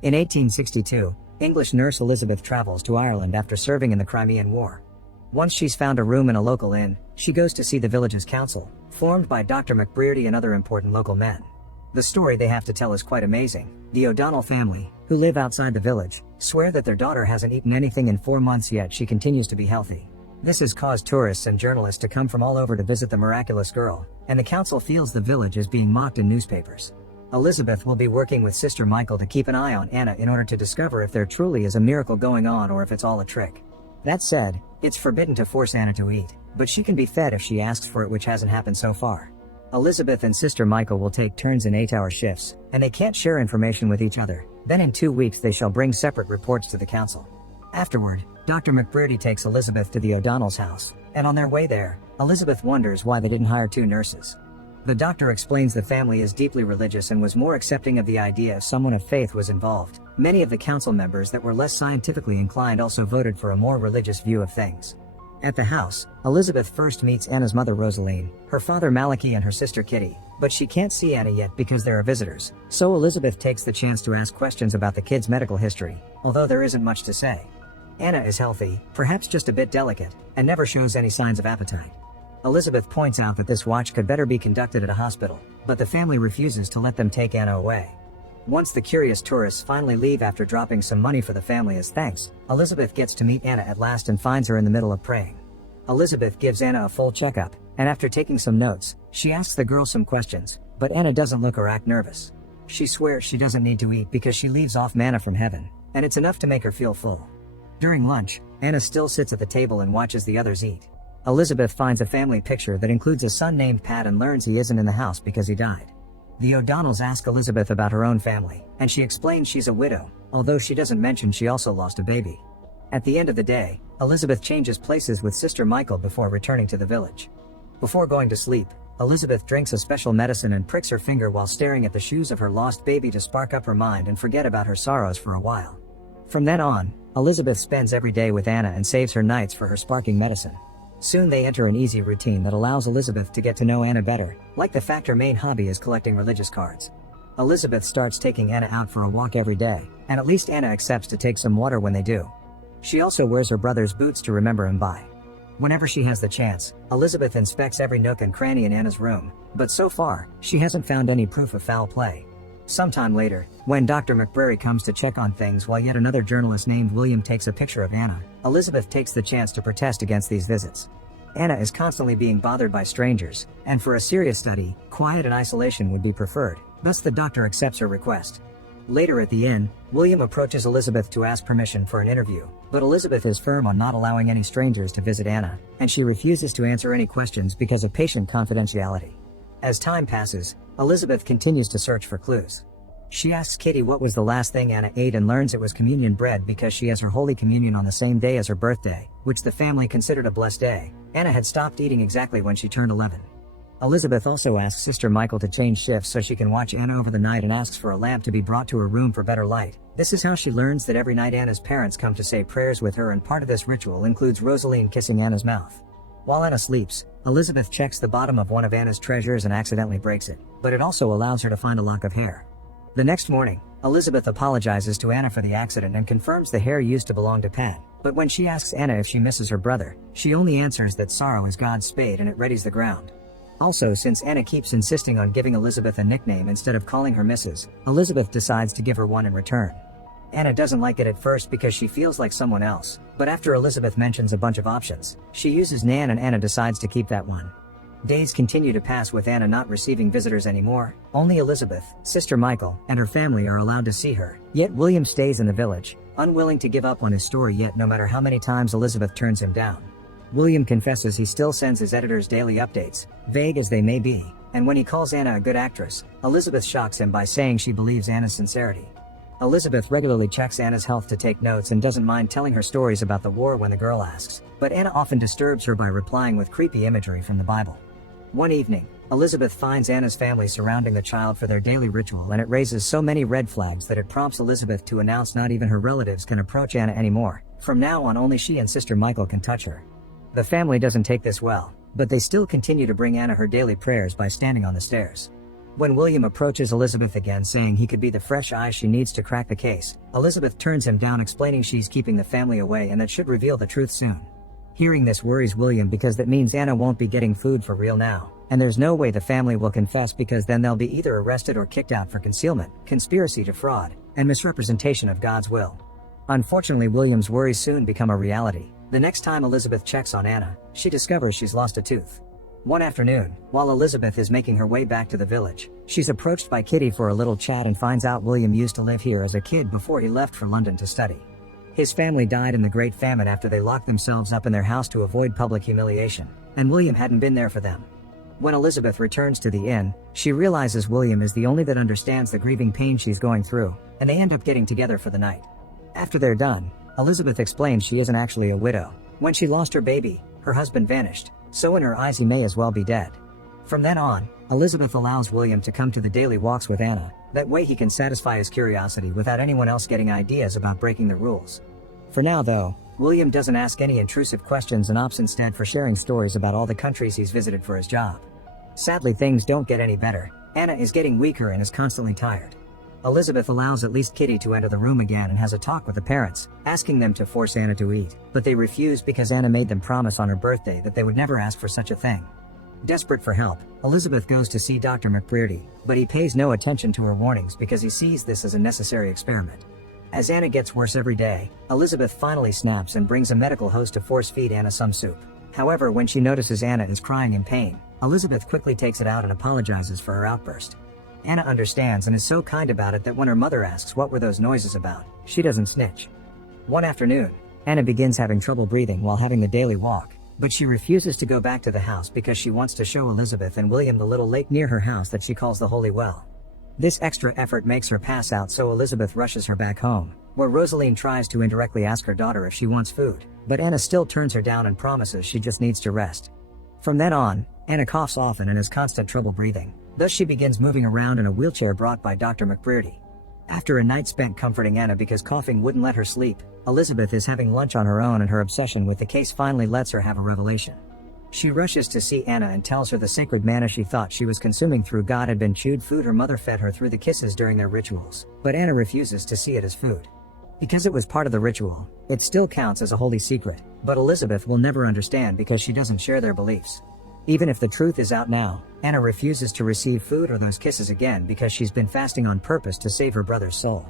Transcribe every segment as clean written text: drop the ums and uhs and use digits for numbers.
In 1862, English nurse Elizabeth travels to Ireland after serving in the Crimean War. Once she's found a room in a local inn, she goes to see the village's council, formed by Dr. McBrearty and other important local men. The story they have to tell is quite amazing. The O'Donnell family, who live outside the village, swear that their daughter hasn't eaten anything in 4 months yet she continues to be healthy. This has caused tourists and journalists to come from all over to visit the miraculous girl, and the council feels the village is being mocked in newspapers. Elizabeth will be working with Sister Michael to keep an eye on Anna in order to discover if there truly is a miracle going on or if it's all a trick. That said, it's forbidden to force Anna to eat, but she can be fed if she asks for it, which hasn't happened so far. Elizabeth and Sister Michael will take turns in 8-hour shifts, and they can't share information with each other. Then in 2 weeks they shall bring separate reports to the council. Afterward, Dr. McBrearty takes Elizabeth to the O'Donnell's house, and on their way there, Elizabeth wonders why they didn't hire 2 nurses. The doctor explains the family is deeply religious and was more accepting of the idea if someone of faith was involved. Many of the council members that were less scientifically inclined also voted for a more religious view of things. At the house, Elizabeth first meets Anna's mother Rosaline, her father Malachi and her sister Kitty, but she can't see Anna yet because there are visitors, so Elizabeth takes the chance to ask questions about the kid's medical history, although there isn't much to say. Anna is healthy, perhaps just a bit delicate, and never shows any signs of appetite. Elizabeth points out that this watch could better be conducted at a hospital, but the family refuses to let them take Anna away. Once the curious tourists finally leave after dropping some money for the family as thanks, Elizabeth gets to meet Anna at last and finds her in the middle of praying. Elizabeth gives Anna a full checkup, and after taking some notes, she asks the girl some questions, but Anna doesn't look or act nervous. She swears she doesn't need to eat because she leaves off manna from heaven, and it's enough to make her feel full. During lunch, Anna still sits at the table and watches the others eat. Elizabeth finds a family picture that includes a son named Pat and learns he isn't in the house because he died. The O'Donnells ask Elizabeth about her own family, and she explains she's a widow, although she doesn't mention she also lost a baby. At the end of the day, Elizabeth changes places with Sister Michael before returning to the village. Before going to sleep, Elizabeth drinks a special medicine and pricks her finger while staring at the shoes of her lost baby to spark up her mind and forget about her sorrows for a while. From then on, Elizabeth spends every day with Anna and saves her nights for her sparking medicine. Soon they enter an easy routine that allows Elizabeth to get to know Anna better, like the fact her main hobby is collecting religious cards. Elizabeth starts taking Anna out for a walk every day, and at least Anna accepts to take some water when they do. She also wears her brother's boots to remember him by. Whenever she has the chance, Elizabeth inspects every nook and cranny in Anna's room, but so far, she hasn't found any proof of foul play. Sometime later, when Dr. McBrearty comes to check on things while yet another journalist named William takes a picture of Anna, Elizabeth takes the chance to protest against these visits. Anna is constantly being bothered by strangers, and for a serious study, quiet and isolation would be preferred, thus the doctor accepts her request. Later at the inn, William approaches Elizabeth to ask permission for an interview, but Elizabeth is firm on not allowing any strangers to visit Anna, and she refuses to answer any questions because of patient confidentiality. As time passes, Elizabeth continues to search for clues. She asks Kitty what was the last thing Anna ate and learns it was communion bread because she has her Holy Communion on the same day as her birthday, which the family considered a blessed day. Anna had stopped eating exactly when she turned 11. Elizabeth also asks Sister Michael to change shifts so she can watch Anna over the night and asks for a lamp to be brought to her room for better light. This is how she learns that every night Anna's parents come to say prayers with her, and part of this ritual includes Rosaline kissing Anna's mouth. While Anna sleeps, Elizabeth checks the bottom of one of Anna's treasures and accidentally breaks it, but it also allows her to find a lock of hair. The next morning, Elizabeth apologizes to Anna for the accident and confirms the hair used to belong to Pat, but when she asks Anna if she misses her brother, she only answers that sorrow is God's spade and it readies the ground. Also, since Anna keeps insisting on giving Elizabeth a nickname instead of calling her Mrs., Elizabeth decides to give her one in return. Anna doesn't like it at first because she feels like someone else, but after Elizabeth mentions a bunch of options, she uses Nan and Anna decides to keep that one. Days continue to pass with Anna not receiving visitors anymore. Only Elizabeth, Sister Michael, and her family are allowed to see her, yet William stays in the village, unwilling to give up on his story yet no matter how many times Elizabeth turns him down. William confesses he still sends his editors daily updates, vague as they may be, and when he calls Anna a good actress, Elizabeth shocks him by saying she believes Anna's sincerity. Elizabeth regularly checks Anna's health to take notes and doesn't mind telling her stories about the war when the girl asks, but Anna often disturbs her by replying with creepy imagery from the Bible. One evening, Elizabeth finds Anna's family surrounding the child for their daily ritual, and it raises so many red flags that it prompts Elizabeth to announce not even her relatives can approach Anna anymore. From now on, only she and Sister Michael can touch her. The family doesn't take this well, but they still continue to bring Anna her daily prayers by standing on the stairs. When William approaches Elizabeth again saying he could be the fresh eye she needs to crack the case, Elizabeth turns him down explaining she's keeping the family away and that should reveal the truth soon. Hearing this worries William because that means Anna won't be getting food for real now, and there's no way the family will confess because then they'll be either arrested or kicked out for concealment, conspiracy to fraud, and misrepresentation of God's will. Unfortunately, William's worries soon become a reality. The next time Elizabeth checks on Anna, she discovers she's lost a tooth. One afternoon, while Elizabeth is making her way back to the village, she's approached by Kitty for a little chat and finds out William used to live here as a kid before he left for London to study. His family died in the Great Famine after they locked themselves up in their house to avoid public humiliation, and William hadn't been there for them. When Elizabeth returns to the inn, she realizes William is the only that understands the grieving pain she's going through, and they end up getting together for the night. After they're done, Elizabeth explains she isn't actually a widow. When she lost her baby, her husband vanished, so in her eyes he may as well be dead. From then on, Elizabeth allows William to come to the daily walks with Anna, that way he can satisfy his curiosity without anyone else getting ideas about breaking the rules. For now though, William doesn't ask any intrusive questions and opts instead for sharing stories about all the countries he's visited for his job. Sadly, things don't get any better. Anna is getting weaker and is constantly tired. Elizabeth allows at least Kitty to enter the room again and has a talk with the parents, asking them to force Anna to eat, but they refuse because Anna made them promise on her birthday that they would never ask for such a thing. Desperate for help, Elizabeth goes to see Dr. McBrearty, but he pays no attention to her warnings because he sees this as a necessary experiment. As Anna gets worse every day, Elizabeth finally snaps and brings a medical host to force feed Anna some soup. However, when she notices Anna is crying in pain, Elizabeth quickly takes it out and apologizes for her outburst. Anna understands and is so kind about it that when her mother asks what were those noises about, she doesn't snitch. One afternoon, Anna begins having trouble breathing while having the daily walk, but she refuses to go back to the house because she wants to show Elizabeth and William the little lake near her house that she calls the Holy Well. This extra effort makes her pass out, so Elizabeth rushes her back home, where Rosaline tries to indirectly ask her daughter if she wants food, but Anna still turns her down and promises she just needs to rest. From then on, Anna coughs often and has constant trouble breathing, thus she begins moving around in a wheelchair brought by Dr. McBrearty. After a night spent comforting Anna because coughing wouldn't let her sleep, Elizabeth is having lunch on her own and her obsession with the case finally lets her have a revelation. She rushes to see Anna and tells her the sacred manna she thought she was consuming through God had been chewed food her mother fed her through the kisses during their rituals, but Anna refuses to see it as food. Because it was part of the ritual, it still counts as a holy secret, but Elizabeth will never understand because she doesn't share their beliefs. Even if the truth is out now, Anna refuses to receive food or those kisses again because she's been fasting on purpose to save her brother's soul.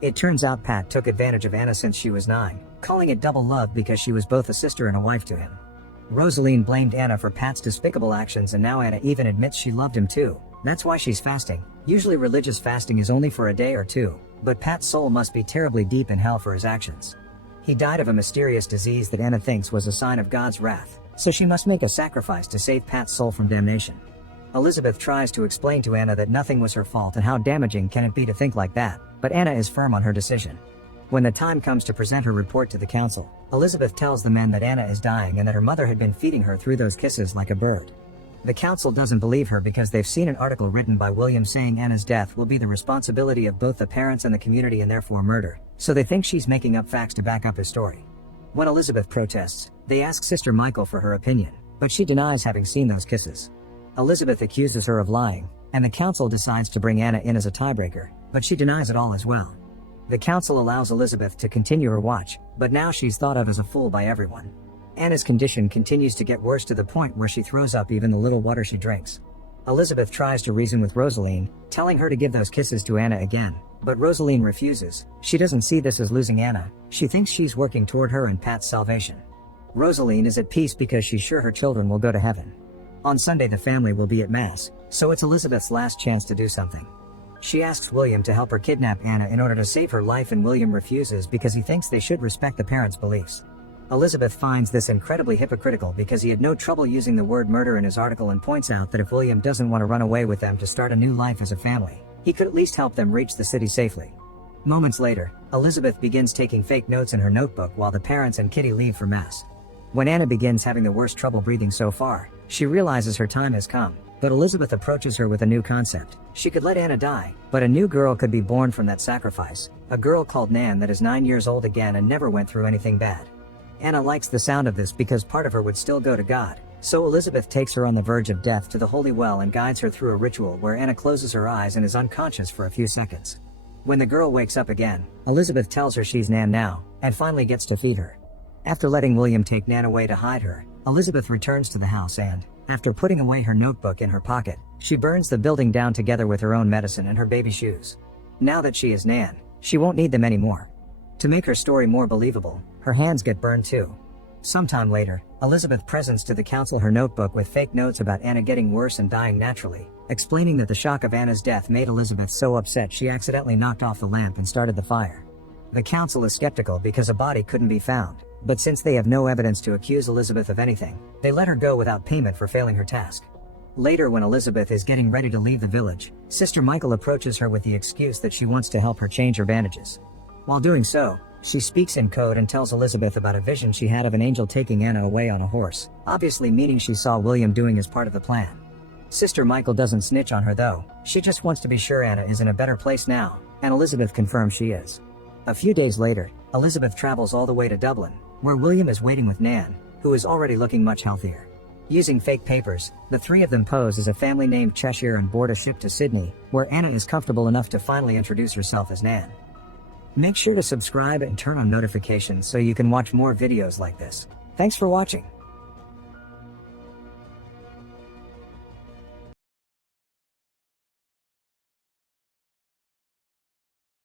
It turns out Pat took advantage of Anna since she was 9, calling it double love because she was both a sister and a wife to him. Rosaline blamed Anna for Pat's despicable actions and now Anna even admits she loved him too. That's why she's fasting. Usually religious fasting is only for a day or two, but Pat's soul must be terribly deep in hell for his actions. He died of a mysterious disease that Anna thinks was a sign of God's wrath, so she must make a sacrifice to save Pat's soul from damnation. Elizabeth tries to explain to Anna that nothing was her fault and how damaging can it be to think like that, but Anna is firm on her decision. When the time comes to present her report to the council, Elizabeth tells the men that Anna is dying and that her mother had been feeding her through those kisses like a bird. The council doesn't believe her because they've seen an article written by William saying Anna's death will be the responsibility of both the parents and the community and therefore murder, so they think she's making up facts to back up his story. When Elizabeth protests, they ask Sister Michael for her opinion, but she denies having seen those kisses. Elizabeth accuses her of lying, and the council decides to bring Anna in as a tiebreaker, but she denies it all as well. The council allows Elizabeth to continue her watch, but now she's thought of as a fool by everyone. Anna's condition continues to get worse to the point where she throws up even the little water she drinks. Elizabeth tries to reason with Rosaline, telling her to give those kisses to Anna again, but Rosaline refuses. She doesn't see this as losing Anna. She thinks she's working toward her and Pat's salvation. Rosaline is at peace because she's sure her children will go to heaven. On Sunday the family will be at Mass, so it's Elizabeth's last chance to do something. She asks William to help her kidnap Anna in order to save her life, and William refuses because he thinks they should respect the parents' beliefs. Elizabeth finds this incredibly hypocritical because he had no trouble using the word murder in his article and points out that if William doesn't want to run away with them to start a new life as a family, he could at least help them reach the city safely. Moments later, Elizabeth begins taking fake notes in her notebook while the parents and Kitty leave for Mass. When Anna begins having the worst trouble breathing so far, she realizes her time has come. But Elizabeth approaches her with a new concept. She could let Anna die, but a new girl could be born from that sacrifice. A girl called Nan that is 9 years old again and never went through anything bad. Anna likes the sound of this because part of her would still go to God, So Elizabeth takes her on the verge of death to the holy well and guides her through a ritual where Anna closes her eyes and is unconscious for a few seconds. When the girl wakes up again, Elizabeth tells her she's Nan now, and finally gets to feed her. After letting William take Nan away to hide her, Elizabeth returns to the house and, after putting away her notebook in her pocket, she burns the building down together with her own medicine and her baby shoes. Now that she is Nan, she won't need them anymore. To make her story more believable, her hands get burned too. Sometime later, Elizabeth presents to the council her notebook with fake notes about Anna getting worse and dying naturally, explaining that the shock of Anna's death made Elizabeth so upset she accidentally knocked off the lamp and started the fire. The council is skeptical because a body couldn't be found, but since they have no evidence to accuse Elizabeth of anything, they let her go without payment for failing her task. Later, when Elizabeth is getting ready to leave the village, Sister Michael approaches her with the excuse that she wants to help her change her bandages. While doing so, she speaks in code and tells Elizabeth about a vision she had of an angel taking Anna away on a horse, obviously meaning she saw William doing as part of the plan. Sister Michael doesn't snitch on her though, she just wants to be sure Anna is in a better place now, and Elizabeth confirms she is. A few days later, Elizabeth travels all the way to Dublin, where William is waiting with Nan, who is already looking much healthier. Using fake papers, the three of them pose as a family named Cheshire and board a ship to Sydney, where Anna is comfortable enough to finally introduce herself as Nan. Make sure to subscribe and turn on notifications so you can watch more videos like this. Thanks for watching.